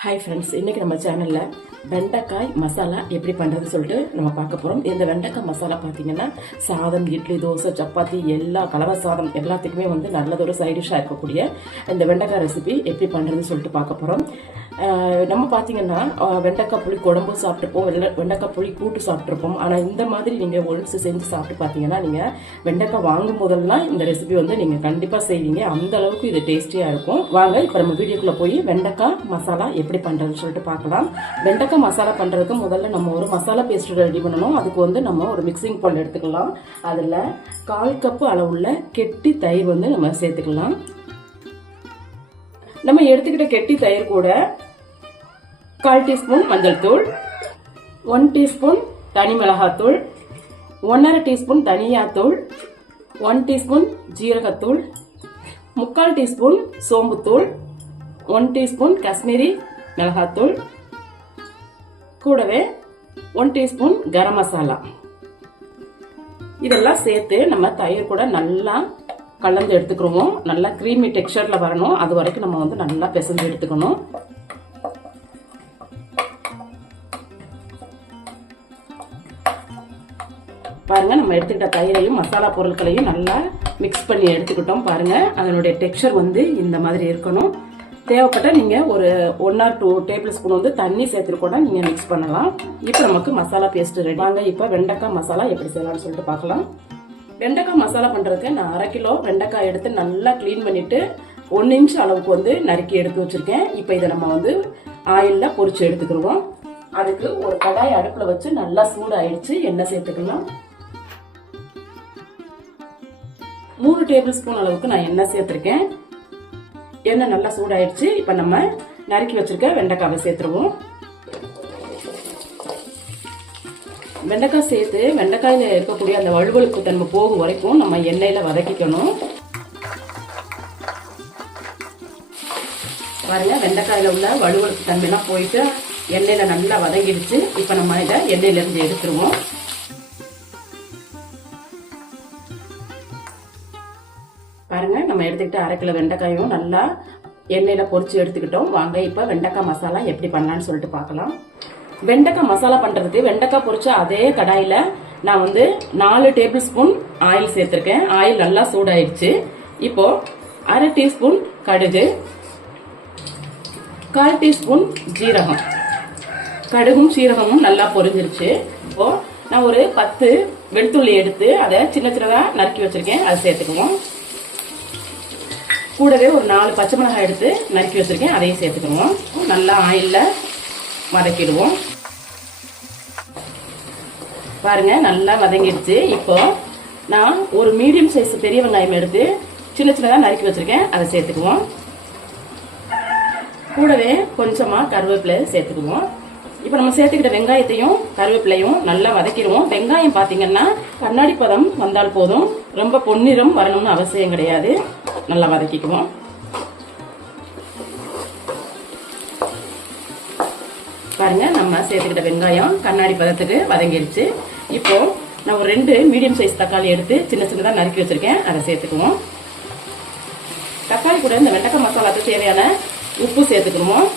Hi friends இன்றைக்கி நம்ம சேனலில் வெண்டைக்காய் மசாலா எப்படி பண்ணுறது சொல்லிட்டு நம்ம பார்க்க போகிறோம் இந்த வெண்டைக்காய் மசாலா பார்த்தீங்கன்னா சாதம் இட்லி தோசை சப்பாத்தி எல்லா கலவை சாதம் எல்லாத்துக்குமே வந்து நல்லதொரு சைடிஷாக இருக்கக்கூடிய இந்த வெண்டைக்காய் ரெசிபி எப்படி பண்ணுறதுன்னு சொல்லிட்டு பார்க்க போகிறோம் நம்ம பார்த்தீங்கன்னா வெண்டைக்காய் புளி குழம்பு சாப்பிட்டுருப்போம் வெள்ளை- வெண்டைக்காய் புளி கூட்டு சாப்பிட்ருப்போம் ஆனால் இந்த மாதிரி நீங்கள் ஒன்ஸ் செஞ்சு சாப்பிட்டு பார்த்தீங்கன்னா நீங்கள் வெண்டைக்காய் வாங்கும் போதெல்லாம் இந்த ரெசிபி வந்து நீங்கள் கண்டிப்பாக செய்வீங்க. அந்த அளவுக்கு இது டேஸ்டியாக இருக்கும். வாங்க இப்போ நம்ம வீடியோக்குள்ளே போய் வெண்டைக்காய் மசாலா எப்படி பண்ணுறதுன்னு சொல்லிட்டு பார்க்கலாம் வெண்டைக்காய் மசாலா பண்ணுறதுக்கு முதல்ல நம்ம ஒரு மசாலா பேஸ்ட் ரெடி பண்ணணும். அதுக்கு வந்து நம்ம ஒரு மிக்சிங் பவுல் எடுத்துக்கலாம். அதில் கால் கப்பு அளவுள்ள கெட்டி தயிர் வந்து நம்ம சேர்த்துக்கலாம். நம்ம எடுத்துக்கிட்ட கெட்டி தயிர் கூட கால் டீஸ்பூன் மஞ்சள் தூள் ஒன் டீஸ்பூன் தனி மிளகாத்தூள் ஒன்றரை டீஸ்பூன் தனியாத்தூள் ஒன் டீஸ்பூன் ஜீரகத்தூள் முக்கால் டீஸ்பூன் சோம்புத்தூள் ஒன் டீஸ்பூன் காஷ்மீரி மிளகாத்தூள் கூடவே ஒன் டீஸ்பூன் கரம் மசாலா. இதெல்லாம் சேர்த்து நம்ம தயிர் கூட நல்லா கலந்து எடுத்துக்கிறோம் நல்லா க்ரீமி டெக்ஸ்டரில் வரணும். அது வரைக்கும் நம்ம வந்து நல்லா பிசைஞ்சு எடுத்துக்கணும். பாருங்க நம்ம எடுத்துக்கிட்ட தயிரையும் மசாலா பொருட்களையும் நல்லா மிக்ஸ் பண்ணி எடுத்துக்கிட்டோம் பாருங்க. அதனுடைய டெக்ஸ்சர் வந்து இந்த மாதிரி இருக்கணும். தேவைப்பட்ட நீங்க ஒரு one or two tablespoon வந்து தண்ணி சேர்த்துட்டு கூட நீங்க மிக்ஸ் பண்ணலாம். இப்போ நமக்கு மசாலா பேஸ்ட் ரெடி வாங்க இப்போ வெண்டைக்காய் மசாலா எப்படி செய்யலாம்னு சொல்லிட்டு பார்க்கலாம். வெண்டைக்காய் மசாலா பண்றதுக்கு நான் அரை கிலோ வெண்டைக்காய் எடுத்து நல்லா க்ளீன் பண்ணிட்டு ஒன் இன்ச் அளவுக்கு வந்து நறுக்கி எடுத்து வச்சிருக்கேன். இப்போ இதை நம்ம வந்து ஆயிலில் பொறிச்சு எடுத்துக்கிடுவோம். அதுக்கு ஒரு கடாய் அடுப்பில் வச்சு நல்லா சூடாயிடுச்சு. எண்ணெய் சேர்த்துக்கலாம். மூணு டேபிள் ஸ்பூன் அளவுக்கு நான் எண்ணெய் சேர்த்துருக்கேன். எண்ணெய் நல்லா சூடாயிடுச்சு. இப்போ நம்ம நறுக்கி வச்சிருக்க வெண்டைக்காவை சேர்த்துருவோம். வெண்டைக்காய் சேர்த்து வெண்டைக்காயில் இருக்கக்கூடிய அந்த வழுவழுப்பு தன்மை போகும் வரைக்கும் நம்ம எண்ணெயில் வதக்கிக்கணும். பாருங்க வெண்டைக்காயில் உள்ள வழுவழுப்பு தன்மைலாம் போயிட்டு எண்ணெயில் நல்லா வதங்கிடுச்சு. இப்போ நம்ம இதை எண்ணெயிலேருந்து எடுத்துருவோம். நம்ம எடுத்துக்கிட்டு அரை கிலோ வெண்டைக்காயும் நல்லா எண்ணெயில் பொறிச்சு எடுத்துக்கிட்டோம். வாங்க இப்போ வெண்டைக்காய் மசாலா எப்படி பண்ணலான்னு சொல்லிட்டு பார்க்கலாம். வெண்டைக்காய் மசாலா பண்ணுறதுக்கு வெண்டைக்காய் பொறிச்ச அதே கடாயில் நான் வந்து நாலு டேபிள் ஸ்பூன் ஆயில் சேர்த்துருக்கேன். ஆயில் நல்லா சூடாயிடுச்சு. இப்போ அரை டீஸ்பூன் கடுகு கால் டீஸ்பூன் ஜீரகம். கடுகும் சீரகமும் நல்லா பொரிஞ்சிருச்சு. இப்போ நான் ஒரு பத்து வெளுத்துள்ளி எடுத்து அதை சின்ன சின்னதாக நறுக்கி வச்சிருக்கேன். அதை சேர்த்துக்குவோம். கூடவே ஒரு நாலு பச்சை மிளகாய் எடுத்து நறுக்கி வச்சுருக்கேன். அதையும் சேர்த்துக்கிடுவோம் நல்லா ஆயிலில் வதக்கிடுவோம். பாருங்கள் நல்லா வதங்கிடுச்சு. இப்போ நான் ஒரு மீடியம் சைஸ் பெரிய வெங்காயம் எடுத்து சின்ன சின்னதாக நறுக்கி வச்சுருக்கேன். அதை சேர்த்துக்குவோம். கூடவே கொஞ்சமாக கருவேப்பிலை சேர்த்துக்குவோம். இப்போ நம்ம சேர்த்துக்கிட்ட வெங்காயத்தையும் கருவேப்பிலையும் நல்லா வதக்கிடுவோம். வெங்காயம் பார்த்தீங்கன்னா கண்ணாடி பதம் வந்தால் போதும். ரொம்ப பொன்னிறம் வரணும்னு அவசியம் கிடையாது. நல்லா வதக்கிக்குவோம். பாருங்க நம்ம சேர்த்துக்கிட்ட வெங்காயம் கண்ணாடி பதத்துக்கு வதங்கிருச்சு. இப்போ நான் ஒரு ரெண்டு மீடியம் சைஸ் தக்காளி எடுத்து சின்ன சின்னதாக நறுக்கி வச்சிருக்கேன். அதை சேர்த்துக்குவோம். தக்காளி கூட இந்த வெண்டைக்காய் மசாலாக்கு தேவையான உப்பு சேர்த்துக்குவோம்.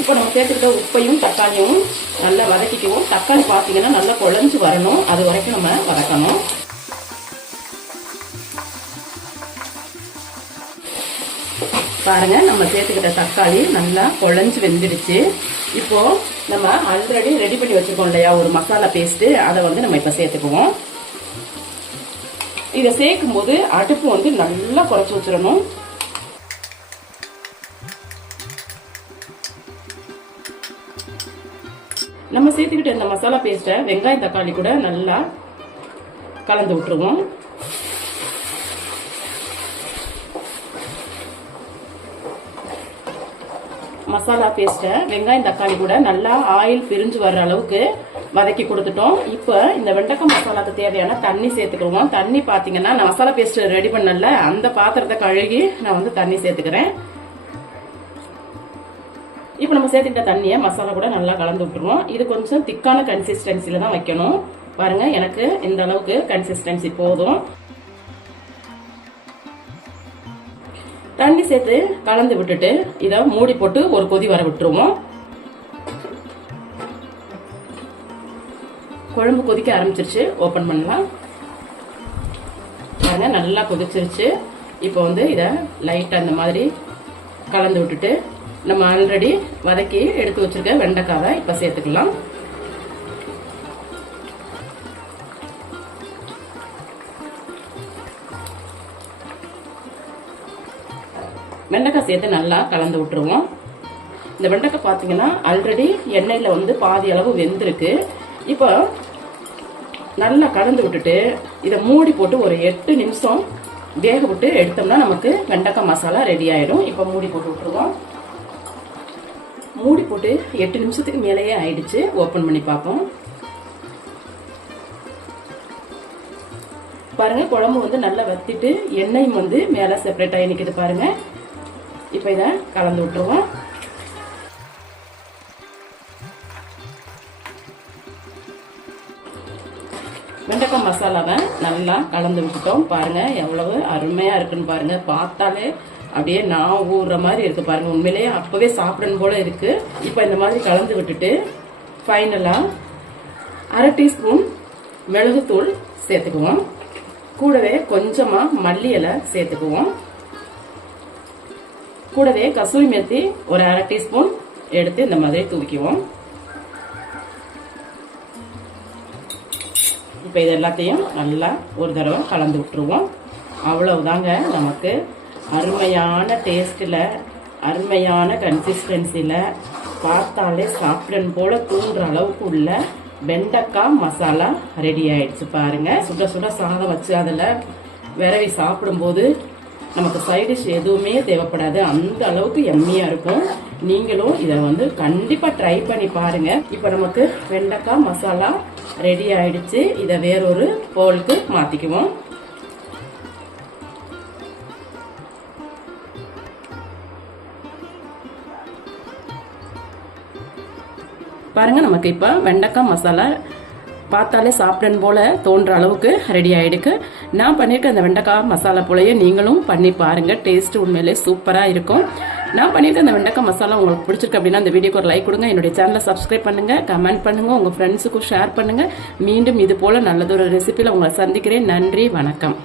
இப்போ நம்ம சேர்த்துக்கிட்ட உப்பையும் தக்காளியும் நல்லா வதக்கிக்குவோம். தக்காளி பார்த்தீங்கன்னா நல்லா குழஞ்சி வரணும். அது வரைக்கும் நம்ம வதக்கணும். பாருங்க நம்ம சேர்த்துக்கிட்ட தக்காளி நல்லா குழஞ்சி வெந்துடுச்சு. இப்போ நம்ம ஆல்ரெடி ரெடி பண்ணி வச்சுருக்கோம் இல்லையா ஒரு மசாலா பேஸ்ட்டு அதை வந்து நம்ம இப்போ சேர்த்துக்குவோம். இதை சேர்க்கும் போது அடுப்பு வந்து நல்லா குறைச்சி வச்சிடணும். நம்ம சேர்த்துக்கிட்ட இந்த மசாலா பேஸ்ட்டை வெங்காயம் தக்காளி கூட நல்லா கலந்து விட்டுருவோம். மசாலா பேஸ்ட்டை வெங்காயம் தக்காளி கூட நல்லா ஆயில் பிரிஞ்சு வர்ற அளவுக்கு வதக்கி கொடுத்துட்டோம். இப்போ இந்த வெண்டக்காய் மசாலாக்கு தேவையான தண்ணி சேர்த்துக்கிடுவோம். தண்ணி பார்த்தீங்கன்னா நான் மசாலா பேஸ்ட் ரெடி பண்ணல. அந்த பாத்திரத்தை கழுகி நான் வந்து தண்ணி சேர்த்துக்கிறேன். இப்போ நம்ம சேர்த்துக்கிட்ட தண்ணியை மசாலா கூட நல்லா கலந்து விட்டுருவோம். இது கொஞ்சம் திக்கான கன்சிஸ்டன்சியில் தான் வைக்கணும். பாருங்க எனக்கு இந்த அளவுக்கு கன்சிஸ்டன்சி போதும். சேர்த்து கலந்து விட்டுட்டு இதை மூடி போட்டு ஒரு கொதி வர விட்டுருவோம். குழம்பு கொதிக்க ஆரம்பிச்சிருச்சு. ஓப்பன் பண்ணலாம். பாருங்க நல்லா கொதிச்சிருச்சு. இப்போ வந்து இதை லைட்டாக இந்த மாதிரி கலந்து விட்டுட்டு நம்ம ஆல்ரெடி வதக்கி எடுத்து வச்சிருக்க வெண்டைக்காவை இப்போ சேர்த்துக்கலாம். வெண்டைக்காய் சேர்த்து நல்லா கலந்து விட்டுருவோம். இந்த வெண்டைக்காய் பார்த்தீங்கன்னா ஆல்ரெடி எண்ணெயில் வந்து பாதி அளவு வெந்திருக்கு. இப்போ நல்லா கலந்து விட்டுட்டு இதை மூடி போட்டு ஒரு எட்டு நிமிஷம் வேக விட்டு எடுத்தோம்னா நமக்கு வெண்டைக்காய் மசாலா ரெடி ஆயிடும். இப்போ மூடி போட்டு விட்டுருவோம். மூடி போட்டு எட்டு நிமிஷத்துக்கு மேலேயே ஆயிடுச்சு. ஓப்பன் பண்ணி பார்ப்போம். பாருங்க குழம்பு வந்து நல்லா வத்திட்டு எண்ணெயும் வந்து மேலே செப்பரேட் ஆகி பாருங்கள் பாருங்க. இப்போ இதை கலந்து விட்டுருவோம். வெண்டைக்காய் மசாலாவை நல்லா கலந்து விட்டுட்டோம். பாருங்கள் எவ்வளவு அருமையாக இருக்குன்னு பாருங்க. பார்த்தாலே அப்படியே நான் ஊறுற மாதிரி இருக்குது பாருங்கள் உண்மையிலேயே அப்போவே சாப்பிடணும் போல் இருக்குது இப்போ இந்த மாதிரி கலந்து விட்டுட்டு ஃபைனலாக அரை டீஸ்பூன் மிளகுத்தூள் சேர்த்துக்குவோம். கூடவே கொஞ்சமாக மல்லி இலை சேர்த்துக்குவோம். கூடவே கசூரி மெத்தி ஒரு அரை டீஸ்பூன் எடுத்து இந்த மாதிரி தூக்கிக்குவோம் இப்போ இது எல்லாத்தையும் நல்லா ஒரு தடவை கலந்து விட்டுருவோம். அவ்வளவுதாங்க நமக்கு. அருமையான டேஸ்ட்டில் அருமையான கன்சிஸ்டன்சியில் பார்த்தாலே சாப்பிடன் போல தூண்டுற அளவுக்கு உள்ள வெண்டைக்காய் மசாலா ரெடி ஆயிடுச்சு பாருங்க. சுட சுட சாதம் வச்சு அதில் விரவி சாப்பிடும்போது நமக்கு சைட் டிஷ் எதுவுமே தேவைப்படாது. அந்த அளவுக்கு எம்மியா இருக்கும். நீங்களும் இதை வந்து கண்டிப்பா ட்ரை பண்ணி பாருங்க. இப்போ நமக்கு வெண்டைக்காய் மசாலா ரெடி ஆயிடுச்சு. இதை வேறொரு போலுக்கு மாத்திக்குவோம். பாருங்க நமக்கு இப்போ வெண்டைக்காய் மசாலா பார்த்தாலே சாப்பிடன் போல தோன்ற அளவுக்கு ரெடி ஆயிடுக்கு. நான் பண்ணியிருக்க அந்த வெண்டைக்காய் மசாலா போலையே நீங்களும் பண்ணி பாருங்கள் டேஸ்ட் உண்மையிலே சூப்பராக இருக்கும். நான் பண்ணியிருக்க அந்த வெண்டைக்காய் மசாலா உங்களுக்கு பிடிச்சிருக்கு அப்படின்னா அந்த வீடியோக்கு ஒரு லைக் கொடுங்க. என்னுடைய சேனலை சப்ஸ்கிரைப் பண்ணுங்கள் கமெண்ட் பண்ணுங்கள் உங்கள் ஃப்ரெண்ட்ஸுக்கும் ஷேர் பண்ணுங்கள் மீண்டும் இது போல் நல்லதொரு ரெசிபியில் உங்களை சந்திக்கிறேன். நன்றி வணக்கம்.